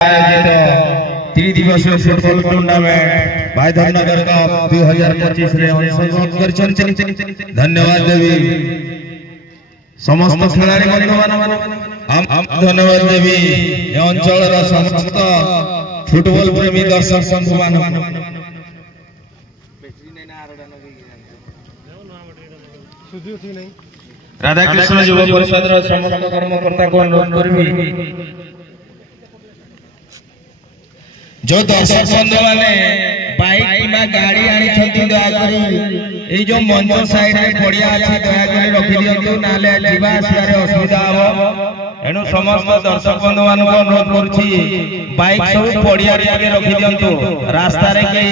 आयोजित त्रिदिवसीय football tournament भाई Dhangar cup 2025 रे अंशग्रहण कर धन्यवाद देवी समस्त खिलाड़ी बंधु मान धन्यवाद देवी अंचल समस्त फुटबॉल प्रेमी दर्शक बंधु मान राधाकृष्ण युव परिषद समस्त कर्मकर्ता को अनुरोध करी जो दर्शक बंधु माने बाइक किबा गाड़ी आनी छथि दया करी ए जो मंच साइड रे पड़िया अछि दया करी रखि दियंतु नाले जीवा आसिया रे असुविधा हो एनु समस्त दर्शक बंधु मान को अनुरोध करछि बाइक सब पड़िया रे आगे रखि दियंतु रास्ता रे के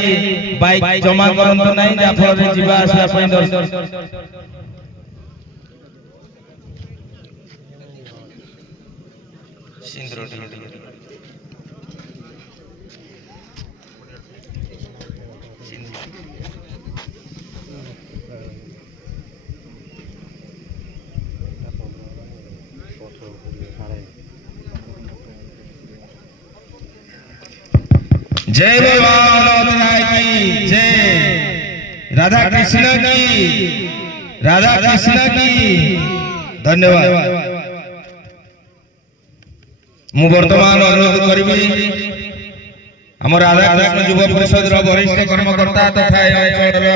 बाइक जमा करंतु नाही जा फल रे जीवा आसिया पई दर्शक सिंद्रोटी जय भगवान की जय राधा कृष्ण की धन्यवाद मु वर्तमान अनुरोध करी आम राधाकृष्ण युव परिषद वरिष्ठ कर्मकर्ता तथा अंचल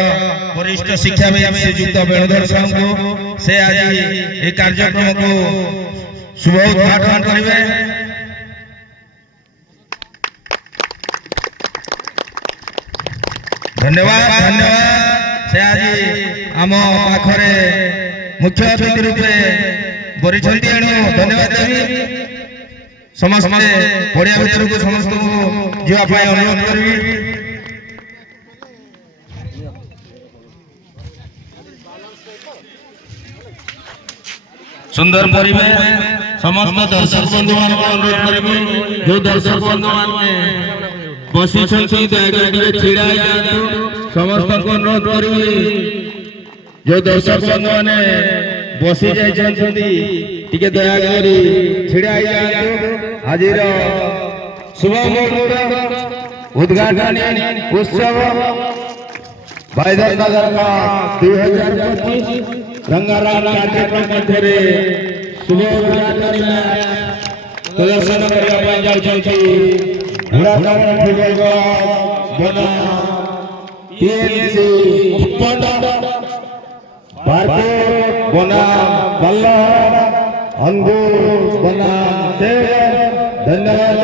वरिष्ठ शिक्षाविद श्रीयुक्त वेणुधर साहू को से आज ये कार्यक्रम को शुभ उद्घाटन करेंगे। धन्यवाद धन्यवाद से आज आम पाखरे मुख्य अतिथि रूपे बरिछंती एणु धन्यवाद देवी समस्त पड़िया भीतर को समस्त को जीवा पाए अनुरोध करी सुंदर परिवेश समस्त दर्शक बंधु मान को अनुरोध करी जो दर्शक बंधु मान बसी छंती दयाकरी छिड़ा जातु समस्त को अनुरोध करी जो दर्शक बंधु माने बसी जाय छंती टिके दयाकरी छिड़ा जातु आजिर शुभ मुहूर्त उद्घाटन उत्सव भाई धनगर का 2025 रंगारंग कार्यक्रम मध्य शुभ उद्घाटन प्रदर्शन करबा जाउछथि घोड़ाघाट फुटबॉल बना टीएमसी उपपंड भारत बना बल्ला अंगूर बना देव धन्यवाद।